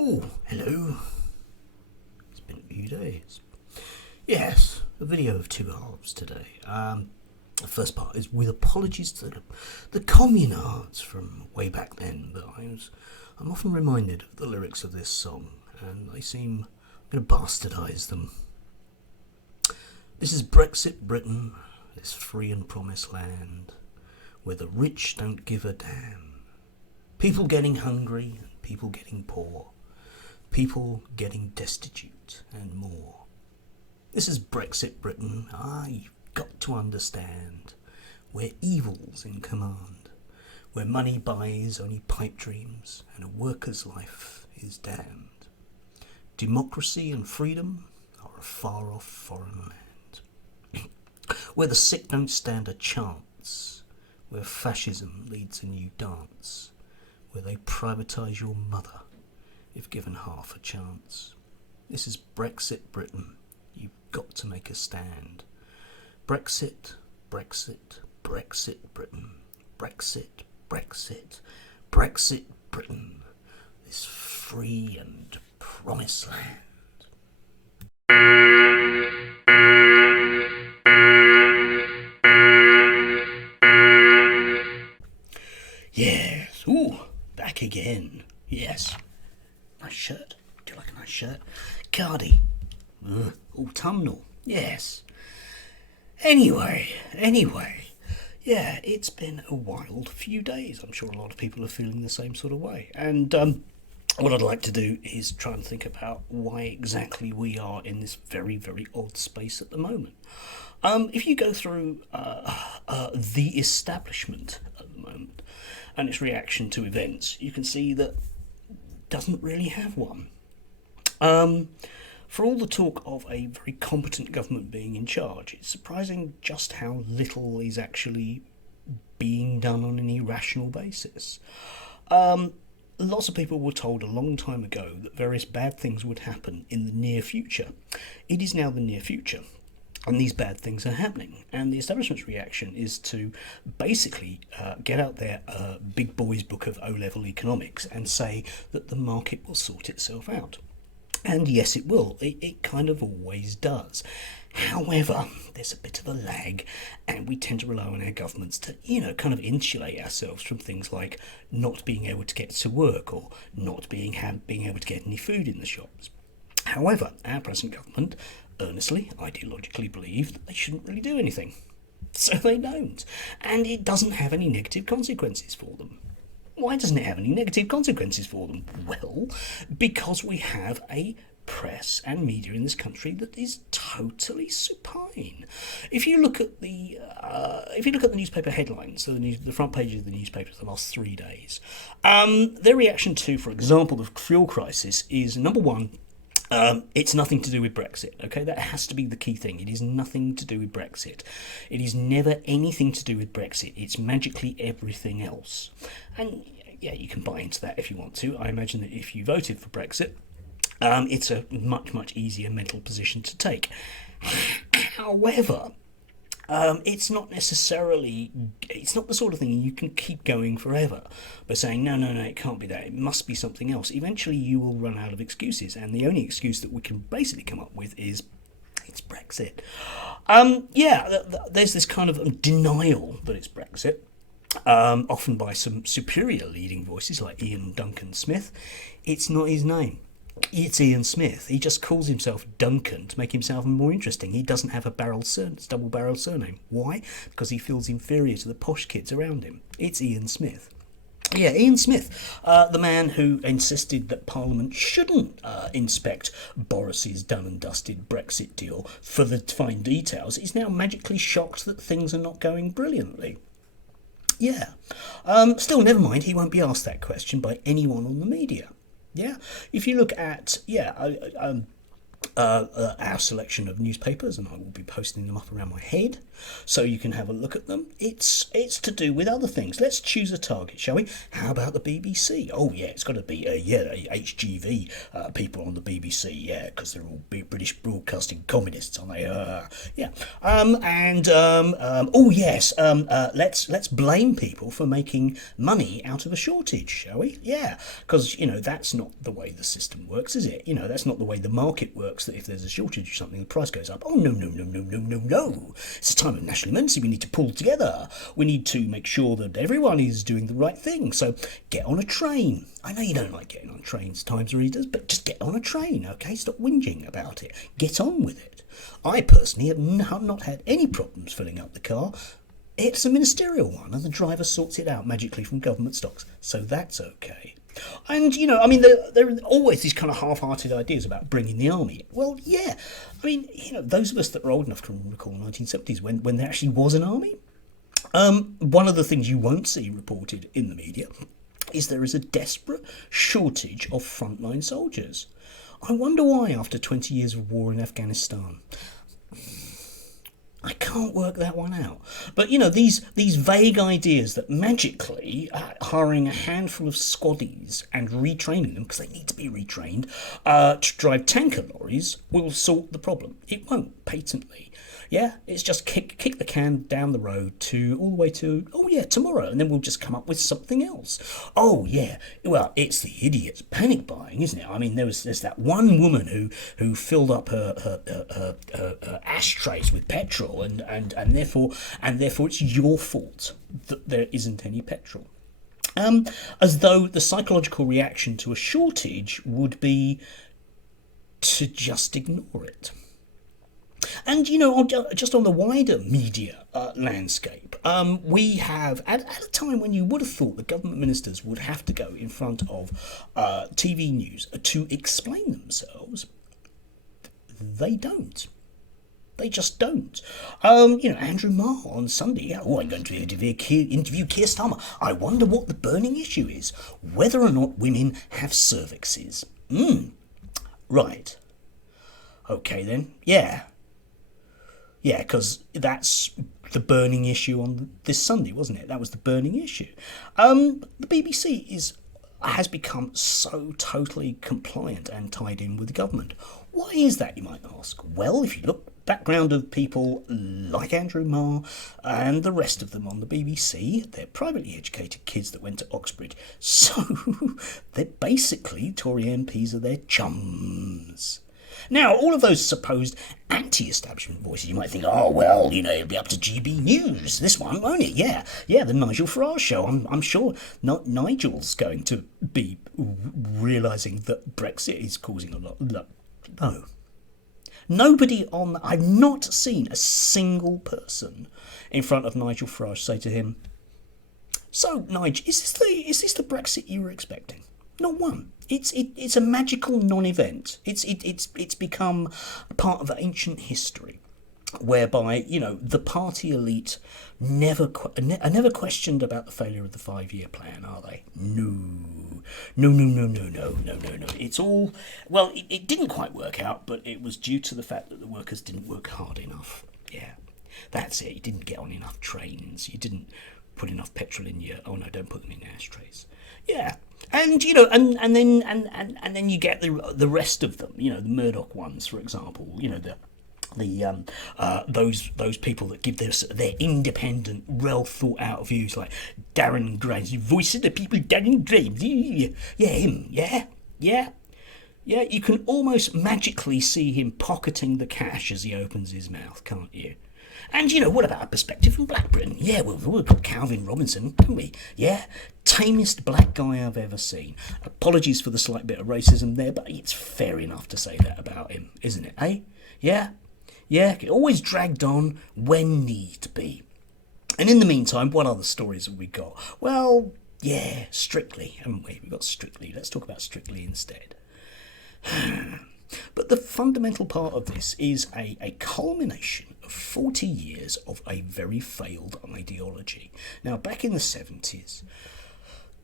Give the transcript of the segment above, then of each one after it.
Oh, hello. It's been a few days. Yes, a video of two halves today. The first part is with apologies to the communards from way back then, but I'm often reminded of the lyrics of this song, and they seem I'm going to bastardise them. This is Brexit Britain, this free and promised land, where the rich don't give a damn. People getting hungry and people getting poor. People getting destitute and more. This is Brexit Britain. You've got to understand. Where evil's in command. Where money buys only pipe dreams and a worker's life is damned. Democracy and freedom are a far off foreign land. Where the sick don't stand a chance. Where fascism leads a new dance. Where they privatise your mother if given half a chance. This is Brexit Britain. You've got to make a stand. Brexit, Brexit, Brexit Britain. Brexit, Brexit, Brexit Britain. This free and promised land. Yes, back again. Yes. Nice shirt. Do you like a nice shirt? Cardi. Autumnal. Yes. Anyway. Yeah, it's been a wild few days. I'm sure a lot of people are feeling the same sort of way. And what I'd like to do is try and think about why exactly we are in this very, very odd space at the moment. If you go through the establishment at the moment and its reaction to events, you can see that doesn't really have one. For all the talk of a very competent government being in charge, it's surprising just how little is actually being done on any rational basis. Lots of people were told a long time ago that various bad things would happen in the near future. It is now the near future. And these bad things are happening. And the establishment's reaction is to basically get out their big boys book of O-level economics and say that the market will sort itself out. And yes, it will. It kind of always does. However, there's a bit of a lag, and we tend to rely on our governments to, kind of insulate ourselves from things like not being able to get to work or not being able to get any food in the shops. However, our present government earnestly, ideologically believe that they shouldn't really do anything. So they don't. And it doesn't have any negative consequences for them. Why doesn't it have any negative consequences for them? Well, because we have a press and media in this country that is totally supine. If you look at the newspaper headlines, so the front pages of the newspapers the last 3 days, their reaction to, for example, the fuel crisis is, number one, it's nothing to do with Brexit, okay? That has to be the key thing. It is nothing to do with Brexit. It is never anything to do with Brexit. It's magically everything else. And yeah, you can buy into that if you want to. I imagine that if you voted for Brexit, it's a much, much easier mental position to take. However, it's not the sort of thing you can keep going forever by saying, no, it can't be that, it must be something else. Eventually you will run out of excuses, and the only excuse that we can basically come up with is, it's Brexit. There's this kind of denial that it's Brexit, often by some superior leading voices like Ian Duncan Smith. It's not his name. It's Ian Smith. He just calls himself Duncan to make himself more interesting. He doesn't have a double-barrel surname. Why? Because he feels inferior to the posh kids around him. It's Ian Smith. Yeah, Ian Smith, the man who insisted that Parliament shouldn't inspect Boris's done-and-dusted Brexit deal for the fine details, is now magically shocked that things are not going brilliantly. Yeah. Still, never mind, he won't be asked that question by anyone on the media. Yeah, if you look at our selection of newspapers, and I will be posting them up around my head so you can have a look at them. It's to do with other things. Let's choose a target, shall we? How about the BBC? Oh yeah, it's got to be HGV people on the BBC, yeah, because they're all British broadcasting communists, aren't they? Yeah. Oh yes, let's blame people for making money out of a shortage, shall we? Yeah, because that's not the way the system works, is it? That's not the way the market works. That if there's a shortage of something, the price goes up. Oh no no no no no no no! It's a time of national emergency. We need to pull together. We need to make sure that everyone is doing the right thing. So get on a train. I know you don't like getting on trains, Times readers, but just get on a train, okay? Stop whinging about it. Get on with it. I personally have not had any problems filling up the car. It's a ministerial one, and the driver sorts it out magically from government stocks, so that's okay. And, there are always these kind of half-hearted ideas about bringing the army. Well, yeah. Those of us that are old enough to recall the 1970s when there actually was an army, one of the things you won't see reported in the media is there is a desperate shortage of frontline soldiers. I wonder why after 20 years of war in Afghanistan. I can't work that one out. But, these vague ideas that magically hiring a handful of squaddies and retraining them, because they need to be retrained, to drive tanker lorries will sort the problem. It won't, patently. Yeah, it's just kick the can down the road all the way to, tomorrow, and then we'll just come up with something else. Oh, yeah, well, it's the idiots panic buying, isn't it? There's that one woman who filled up her ashtrays with petrol, and therefore it's your fault that there isn't any petrol. As though the psychological reaction to a shortage would be to just ignore it. And, just on the wider media landscape, we have, at a time when you would have thought the government ministers would have to go in front of TV news to explain themselves, they don't. They just don't. Andrew Marr on Sunday, I'm going to interview Keir Starmer. I wonder what the burning issue is, whether or not women have cervixes. Right. Okay then, yeah. Yeah, because that's the burning issue on this Sunday, wasn't it? That was the burning issue. The BBC has become so totally compliant and tied in with the government. Why is that, you might ask? Well, if you look background of people like Andrew Marr and the rest of them on the BBC, they're privately educated kids that went to Oxbridge. So they're basically Tory MPs are their chums. Now, all of those supposed anti-establishment voices, you might think, it'll be up to GB News, this one, won't it? Yeah, the Nigel Farage show. I'm sure not Nigel's going to be realising that Brexit is causing a lot. No. Nobody I've not seen a single person in front of Nigel Farage say to him, so, Nigel, is this the Brexit you were expecting? Not one. It's a magical non-event. It's become part of ancient history, whereby the party elite are never questioned about the failure of the 5-year plan, are they? No. It's all it didn't quite work out, but it was due to the fact that the workers didn't work hard enough. Yeah, that's it. You didn't get on enough trains. You didn't put enough petrol in your. Oh no, don't put them in ashtrays. Yeah. And and then you get the rest of them, the Murdoch ones, for example, those people that give their independent, well thought out views, like Darren Graham, voice of the people, Darren Graham, him, yeah. You can almost magically see him pocketing the cash as he opens his mouth, can't you? And, what about a perspective from Black Britain? Yeah, we've got Calvin Robinson, haven't we? Yeah, tamest black guy I've ever seen. Apologies for the slight bit of racism there, but it's fair enough to say that about him, isn't it, eh? Yeah, always dragged on when need be. And in the meantime, what other stories have we got? Well, yeah, Strictly, haven't we? We've got Strictly. Let's talk about Strictly instead. But the fundamental part of this is a culmination of 40 years of a very failed ideology. Now, back in the 70s,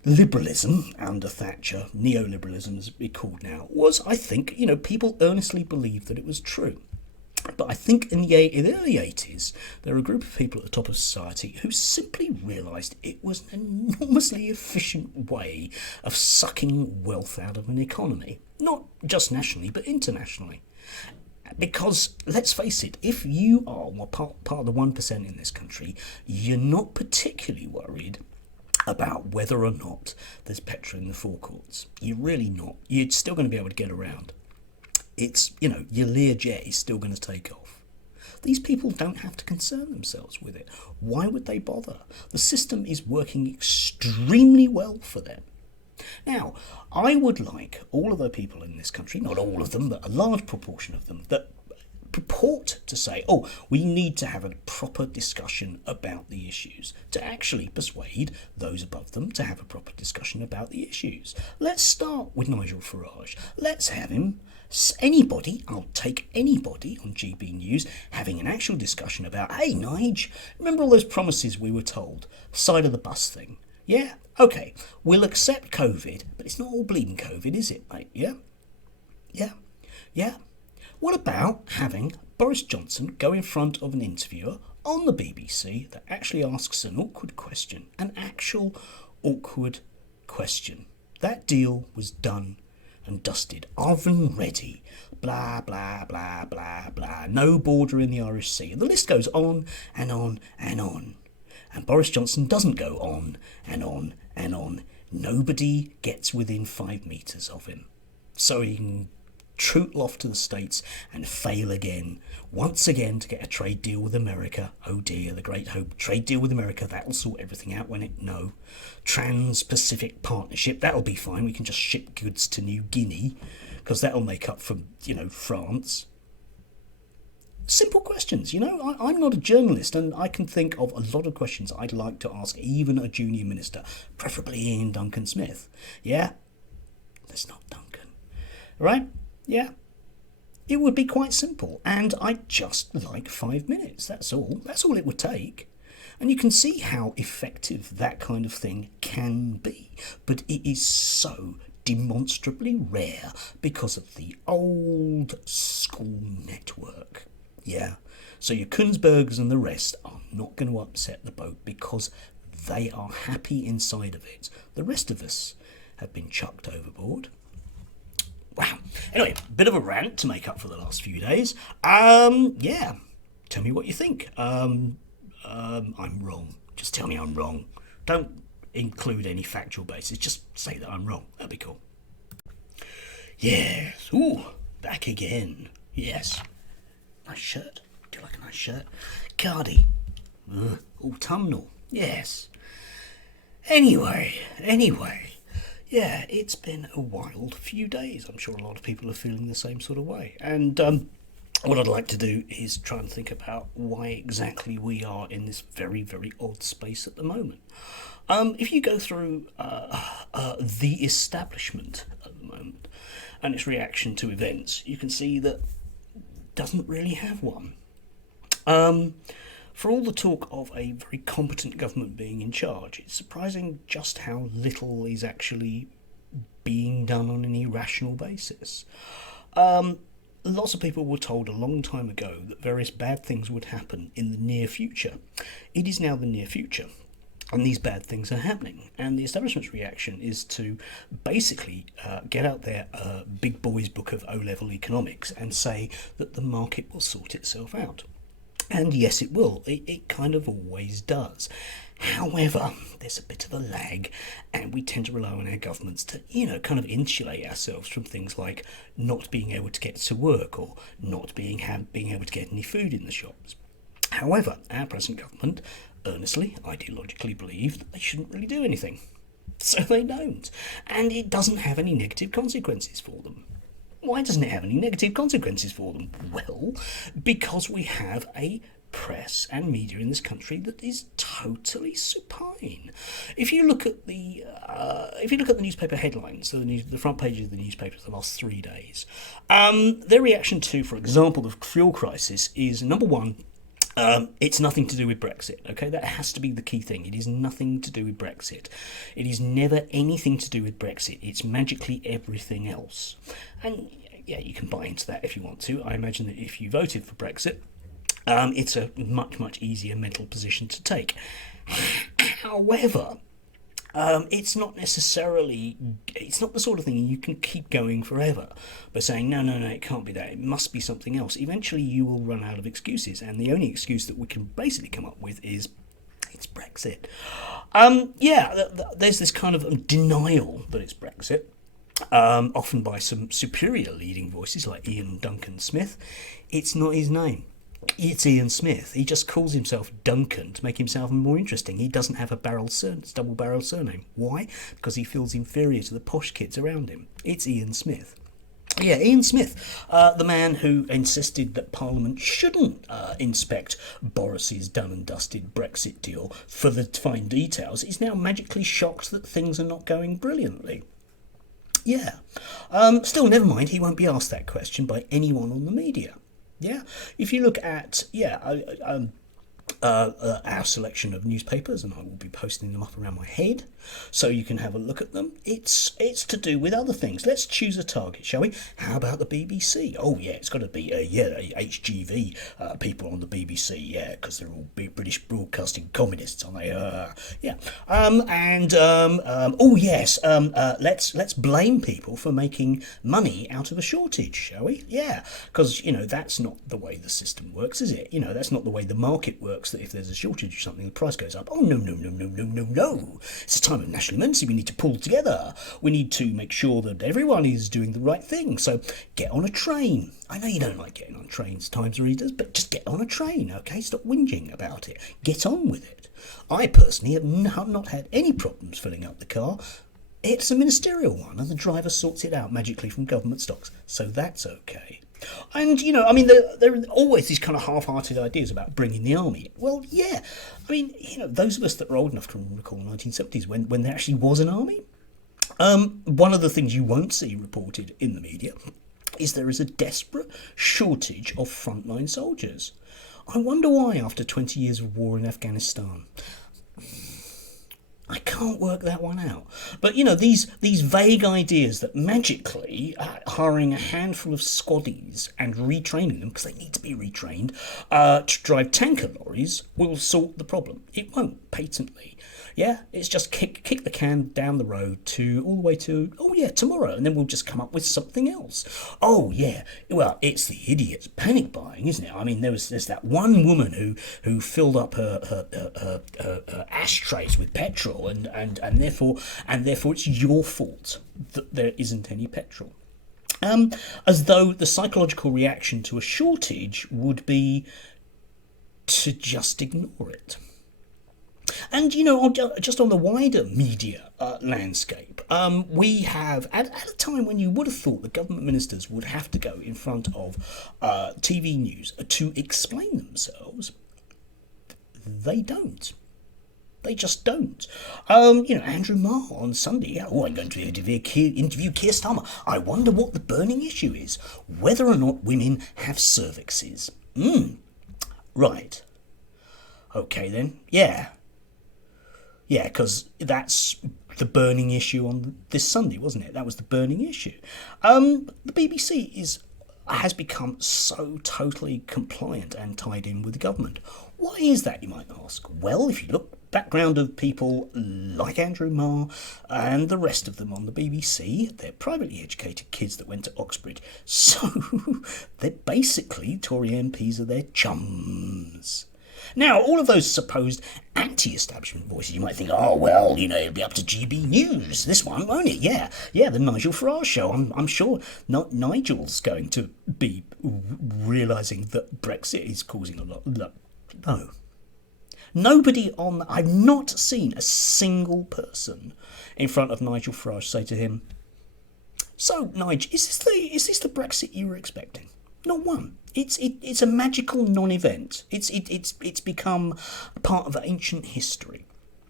liberalism under Thatcher, neoliberalism as it called now, was, I think, people earnestly believed that it was true. But I think in the early 80s, there were a group of people at the top of society who simply realised it was an enormously efficient way of sucking wealth out of an economy. Not just nationally, but internationally. Because, let's face it, if you are part of the 1% in this country, you're not particularly worried about whether or not there's petrol in the forecourts. You're really not. You're still going to be able to get around. It's, your Learjet is still going to take off. These people don't have to concern themselves with it. Why would they bother? The system is working extremely well for them. Now, I would like all of the people in this country, not all of them, but a large proportion of them, that purport to say, we need to have a proper discussion about the issues, to actually persuade those above them to have a proper discussion about the issues. Let's start with Nigel Farage. Let's have him, I'll take anybody on GB News having an actual discussion about, hey, Nige, remember all those promises we were told? Side of the bus thing. Yeah? Okay, we'll accept COVID, but it's not all bleeding COVID, is it, mate? Yeah? Yeah? What about having Boris Johnson go in front of an interviewer on the BBC that actually asks an awkward question? An actual awkward question. That deal was done and dusted, oven ready, blah, blah, blah, blah, blah, no border in the Irish Sea. And the list goes on and on and on. And Boris Johnson doesn't go on and on and on. Nobody gets within 5 metres of him. So he can trootle off to the States and fail again, once again, to get a trade deal with America. Oh dear, the great hope. Trade deal with America, that'll sort everything out, won't it? No. Trans-Pacific Partnership, that'll be fine. We can just ship goods to New Guinea, because that'll make up for, France. Simple questions, I'm not a journalist, and I can think of a lot of questions I'd like to ask even a junior minister, preferably Ian Duncan Smith. Yeah? That's not Duncan. Right? Yeah. It would be quite simple, and I'd just like 5 minutes, that's all. That's all it would take. And you can see how effective that kind of thing can be. But it is so demonstrably rare because of the old school network. Yeah. So your Kunzbergs and the rest are not going to upset the boat because they are happy inside of it. The rest of us have been chucked overboard. Wow. Anyway, bit of a rant to make up for the last few days. Yeah. Tell me what you think. I'm wrong. Just tell me I'm wrong. Don't include any factual basis. Just say that I'm wrong. That'd be cool. Yes. Ooh, back again. Yes. Nice shirt. Do you like a nice shirt? Cardi. Autumnal. Yes. Anyway. Yeah, it's been a wild few days. I'm sure a lot of people are feeling the same sort of way. And what I'd like to do is try and think about why exactly we are in this very, very odd space at the moment. If you go through the establishment at the moment and its reaction to events, you can see that it doesn't really have one. For all the talk of a very competent government being in charge, it's surprising just how little is actually being done on any rational basis. Lots of people were told a long time ago that various bad things would happen in the near future. It is now the near future, and these bad things are happening. And the establishment's reaction is to basically get out their big boys book of O-level economics and say that the market will sort itself out. And yes, it will. It kind of always does. However, there's a bit of a lag, and we tend to rely on our governments to, kind of insulate ourselves from things like not being able to get to work or not being able to get any food in the shops. However, our present government earnestly, ideologically believe that they shouldn't really do anything. So they don't. And it doesn't have any negative consequences for them. Why doesn't it have any negative consequences for them? Well, because we have a press and media in this country that is totally supine. If you look at the newspaper headlines, so the front pages of the newspapers the last 3 days, their reaction to, for example, the fuel crisis is, number one, It's nothing to do with Brexit, okay? That has to be the key thing. It is nothing to do with Brexit. It is never anything to do with Brexit. It's magically everything else. And yeah, you can buy into that if you want to. I imagine that if you voted for Brexit, it's a much, much easier mental position to take. However, it's not the sort of thing you can keep going forever by saying, no, it can't be that, it must be something else. Eventually you will run out of excuses, and the only excuse that we can basically come up with is, it's Brexit. There's this kind of denial that it's Brexit, often by some superior leading voices like Ian Duncan Smith. It's not his name. It's Ian Smith. He just calls himself Duncan to make himself more interesting. He doesn't have a double-barrel surname. Why? Because he feels inferior to the posh kids around him. It's Ian Smith. Yeah, Ian Smith, the man who insisted that Parliament shouldn't inspect Boris's done-and-dusted Brexit deal for the fine details, is now magically shocked that things are not going brilliantly. Yeah. Still, never mind, he won't be asked that question by anyone on the media. Yeah, if you look at our selection of newspapers, and I will be posting them up around my head so you can have a look at them. It's to do with other things. Let's choose a target, shall we? How about the BBC? Oh yeah, it's got to be HGV people on the BBC, yeah, because they're all British broadcasting communists, aren't they? Let's blame people for making money out of a shortage, shall we? Yeah, because that's not the way the system works, is it? That's not the way the market works. That if there's a shortage of something, the price goes up. Oh no! It's a time of national emergency. We need to pull together. We need to make sure that everyone is doing the right thing. So get on a train. I know you don't like getting on trains, Times readers, but just get on a train, okay? Stop whinging about it. Get on with it. I personally have not had any problems filling up the car. It's a ministerial one, and the driver sorts it out magically from government stocks, so that's okay. And, there are always these kind of half-hearted ideas about bringing the army. Well, yeah, those of us that are old enough to recall the 1970s when there actually was an army, one of the things you won't see reported in the media is there is a desperate shortage of frontline soldiers. I wonder why after 20 years of war in Afghanistan. I can't work that one out. But, these vague ideas that magically hiring a handful of squaddies and retraining them, because they need to be retrained, to drive tanker lorries will sort the problem. It won't, patently. Yeah, it's just kick the can down the road all the way to, tomorrow, and then we'll just come up with something else. Oh, yeah, well, it's the idiots panic buying, isn't it? There's that one woman who filled up her ashtrays with petrol, and therefore it's your fault that there isn't any petrol. As though the psychological reaction to a shortage would be to just ignore it. And, just on the wider media landscape, we have, at a time when you would have thought the government ministers would have to go in front of TV news to explain themselves, they don't. They just don't. Andrew Marr on Sunday, I'm going to interview Keir Starmer. I wonder what the burning issue is, whether or not women have cervixes. Right. Okay then, yeah. Yeah, because that's the burning issue on this Sunday, wasn't it? That was the burning issue. The BBC has become so totally compliant and tied in with the government. Why is that, you might ask? Well, if you look background of people like Andrew Marr and the rest of them on the BBC, they're privately educated kids that went to Oxbridge. So they're basically Tory MPs are their chums. Now, all of those supposed anti-establishment voices, you might think, it'll be up to GB News, this one, won't it? Yeah, the Nigel Farage show. I'm sure not Nigel's going to be realising that Brexit is causing a lot. No. Nobody I've not seen a single person in front of Nigel Farage say to him, so, Nigel, is this the Brexit you were expecting? Not one. It's a magical non-event. It's become part of ancient history.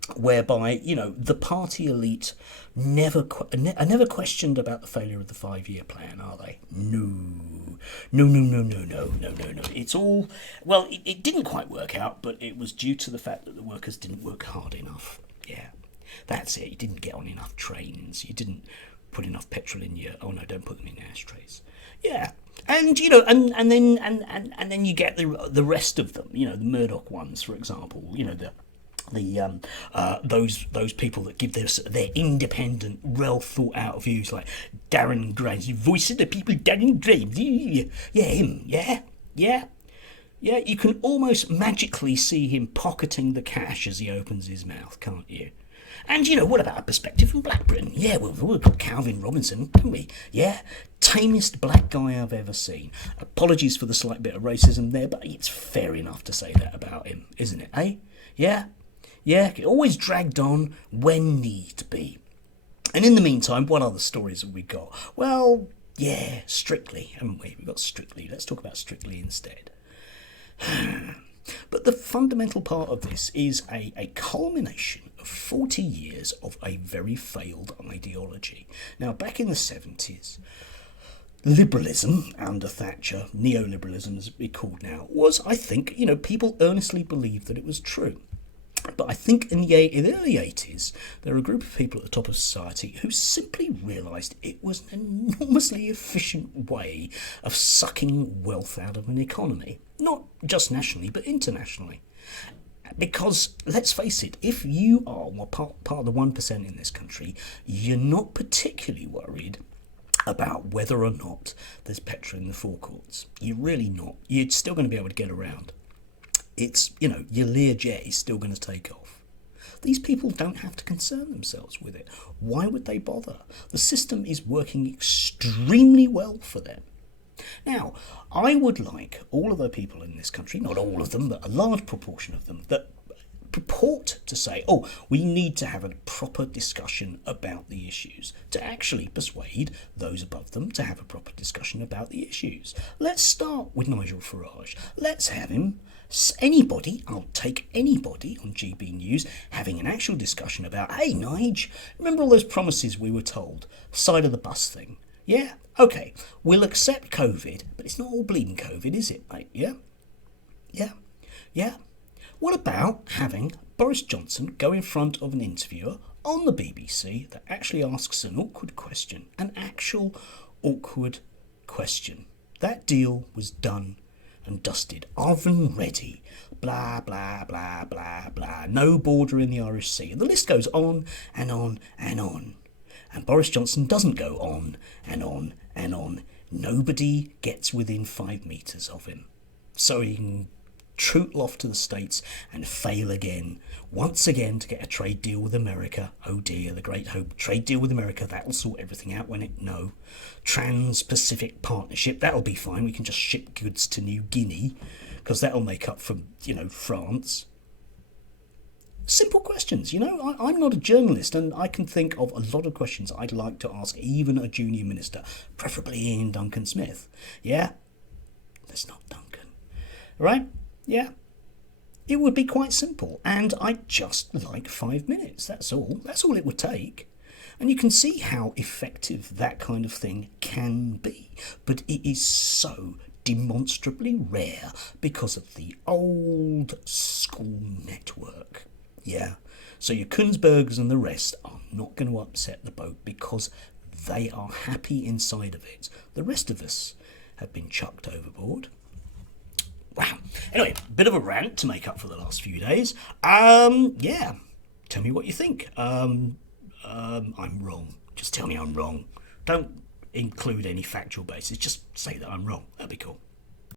whereby the party elite are never questioned about the failure of the 5-year plan, are they? No, no, no, no, no, no, no, no, no. It's all it didn't quite work out, but it was due to the fact that the workers didn't work hard enough. Yeah, that's it. You didn't get on enough trains. You didn't put enough petrol in your. Oh no, don't put them in ashtrays. Yeah. And then you get the rest of them, the Murdoch ones, for example, those people that give their independent, well thought out views, like Darren Graves, voice of the people, Darren Graves, yeah, him, yeah. You can almost magically see him pocketing the cash as he opens his mouth, can't you? And what about a perspective from Black Britain? Yeah, we've got Calvin Robinson, haven't we? Yeah, tamest black guy I've ever seen. Apologies for the slight bit of racism there, but it's fair enough to say that about him, isn't it, eh? Yeah, always dragged on when need be. And in the meantime, what other stories have we got? Well, yeah, Strictly, haven't we? We've got Strictly. Let's talk about Strictly instead. But the fundamental part of this is a culmination of 40 years of a very failed ideology. Now, back in the 70s, liberalism under Thatcher, neoliberalism as it be called now, was, I think, people earnestly believed that it was true. But I think in the early 80s, there were a group of people at the top of society who simply realised it was an enormously efficient way of sucking wealth out of an economy. Not just nationally, but internationally. Because, let's face it, if you are part of the 1% in this country, you're not particularly worried about whether or not there's petrol in the forecourts. You're really not. You're still going to be able to get around. It's, your Learjet is still going to take off. These people don't have to concern themselves with it. Why would they bother? The system is working extremely well for them. Now, I would like all of the people in this country, not all of them, but a large proportion of them, that purport to say, we need to have a proper discussion about the issues, to actually persuade those above them to have a proper discussion about the issues. Let's start with Nigel Farage. Let's have him, I'll take anybody on GB News having an actual discussion about, hey, Nige, remember all those promises we were told? Side of the bus thing. Yeah? Okay, we'll accept COVID, but it's not all bleeding COVID, is it, mate? Yeah? What about having Boris Johnson go in front of an interviewer on the BBC that actually asks an awkward question? An actual awkward question. That deal was done and dusted. Oven ready. Blah, blah, blah, blah, blah. No border in the Irish Sea. And the list goes on and on and on. And Boris Johnson doesn't go on and on and on. Nobody gets within 5 metres of him. So he can trootle off to the States and fail again, once again, to get a trade deal with America. Oh dear, the great hope. Trade deal with America, that'll sort everything out, won't it? No. Trans-Pacific Partnership, that'll be fine. We can just ship goods to New Guinea, because that'll make up for, France. Simple questions, I'm not a journalist, and I can think of a lot of questions I'd like to ask even a junior minister, preferably Ian Duncan Smith. Yeah? That's not Duncan. Right? Yeah. It would be quite simple, and I'd just like 5 minutes, that's all. That's all it would take. And you can see how effective that kind of thing can be. But it is so demonstrably rare because of the old school network. Yeah. So your Kunzbergs and the rest are not going to upset the boat because they are happy inside of it. The rest of us have been chucked overboard. Wow. Anyway, bit of a rant to make up for the last few days. Yeah. Tell me what you think. I'm wrong. Just tell me I'm wrong. Don't include any factual basis. Just say that I'm wrong. That'd be cool.